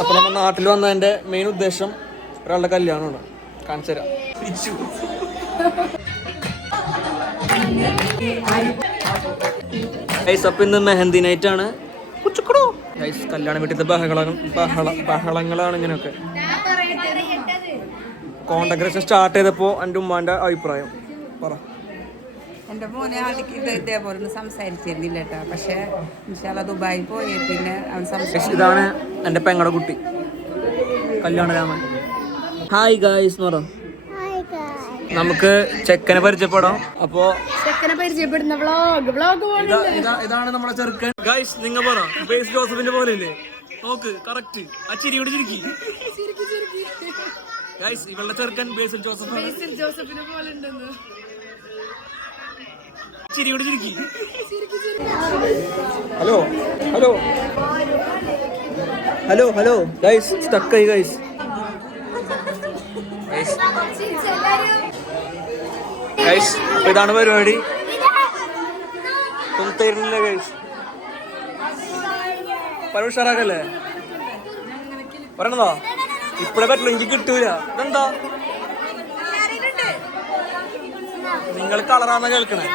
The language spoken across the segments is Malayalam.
അപ്പൊ നമ്മൾ നാട്ടിൽ വന്നതിന്റെ മെയിൻ ഉദ്ദേശം ഒരാളുടെ കല്യാണമാണ്. കാണിച്ചു തരാം. അപ്പൊ ഇന്ന് മെഹന്തി നൈറ്റ് ആണ്. കല്യാണ വീട്ടിലത്തെ ബഹളങ്ങളാണ് ഇങ്ങനെയൊക്കെ. കോൺടാക്ട് സ്റ്റാർട്ട് ചെയ്തപ്പോ എൻ്റെ ഉമ്മാന്റെ അഭിപ്രായം പറ. എൻ്റെ മോനെ ആദ്യം ഇതേപോലെ ഒന്നും സംസാരിച്ചിരുന്നില്ല കേട്ടോ. പക്ഷെ ദുബായി പോയി പിന്നെ അവൻ സംസാരിച്ചു. ഇതാണ് എൻ്റെ പെങ്ങളുടെ കുട്ടി കല്യാണരാമൻ. ഹായ് ഗായ്സ് എന്ന് പറ. നമുക്ക് ചെക്കനെ പരിചയപ്പെടാം. അപ്പോ ചെക്കനെ പരിചയപ്പെടുന്ന ഇതാണ് നമ്മുടെ ചെറുക്കൻ. ഗായ്സ് നിങ്ങൾ പറ. ബേസ് ജോസഫിന്റെ പോലെ ഇല്ലേ? നോക്ക് കറക്റ്റ് ആ ചിരിയോട് ചിരിക്കി. ഗായ്സ് ഇവളുടെ ചെറുക്കൻ ബേസിൽ ജോസഫിനെ പോലെ ഉണ്ടെന്ന് ചിരിയോട് ചിരിക്കി. Hello hello hello hello guys സ്റ്റക്കായി ഗൈസ്. ഗൈസ് ഇതാണ് പരിപാടി. തരുന്നില്ല ഗൈസ്. പല ഉഷാറാക്കല്ലേ പറയണതാ. ഇപ്പഴേ പറ്റില്ല, എനിക്ക് കിട്ടൂല. ഇതെന്താ നിങ്ങൾ കളറാന്ന് കേൾക്കണേ?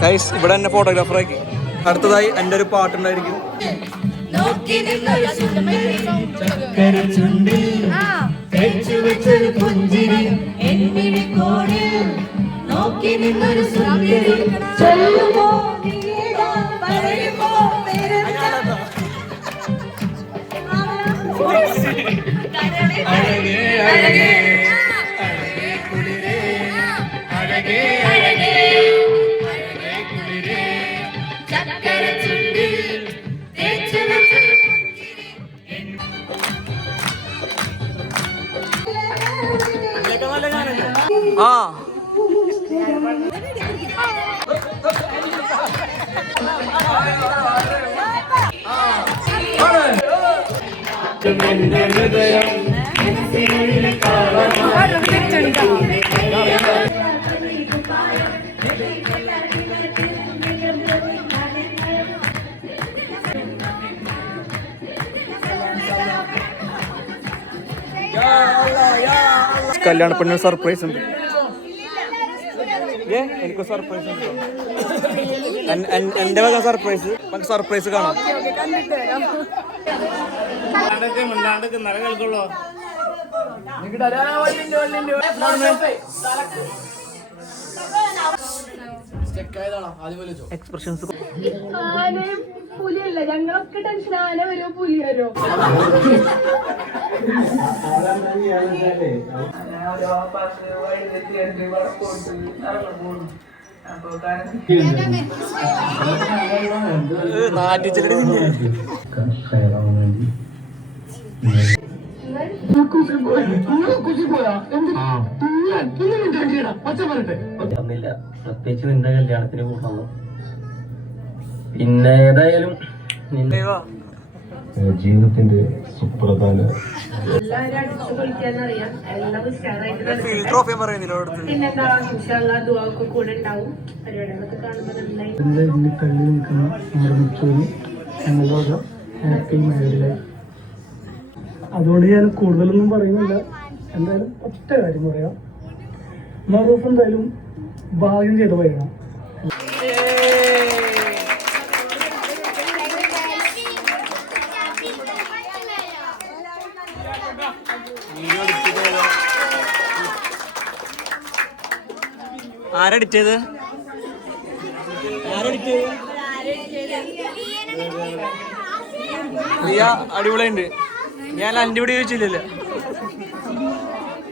ഗൈസ് ഇവിടെ എന്നെ ഫോട്ടോഗ്രാഫർ ആക്കി. അടുത്തതായി എൻ്റെ ഒരു പാട്ടുണ്ടായിരിക്കും. ആ കല്യാണ പെണ്ണിന് സർപ്രൈസ് ഉണ്ട്. എനിക്ക് സർപ്രൈസ് ഉണ്ട്. എന്റെ വക സർപ്രൈസ്. നമുക്ക് സർപ്രൈസ് കാണാം. എക്സ്പ്രഷൻസ് പുലിയല്ല, ഞങ്ങളൊക്കെ ടെൻഷൻ. ആന വരോ പുലി വരോ? പ്രത്യേകിച്ച് നിന്റെ കല്യാണത്തിന് കൂട്ടാണ്. പിന്നെ ഏതായാലും ജീവിതത്തിന്റെ സുപ്രധാന എല്ലാവരും അടിച്ചു പൊളിക്കാന്നറിയാം. എല്ലാം പിന്നെന്താ ദുആ കൂടെ ഉണ്ടാവും. പരിപാടികളൊക്കെ കാണുമ്പോൾ നന്നായി തള്ളി നിൽക്കുന്ന ഞങ്ങളുടെ ഹാപ്പി മാരീഡ് ലൈഫ്. അതുകൊണ്ട് ഞാൻ കൂടുതലൊന്നും പറയുന്നില്ല. എന്തായാലും ഒറ്റ കാര്യം പറയാം. മറുപടി എന്തായാലും ഭാഗ്യം ചെയ്ത് പറയണം. ആരെഡിറ്റ് ചെയ്ത്? അടിപൊളിയുണ്ട്. ഞാൻ അന്റെ വീഡിയോ ചോദിച്ചില്ലല്ലോ.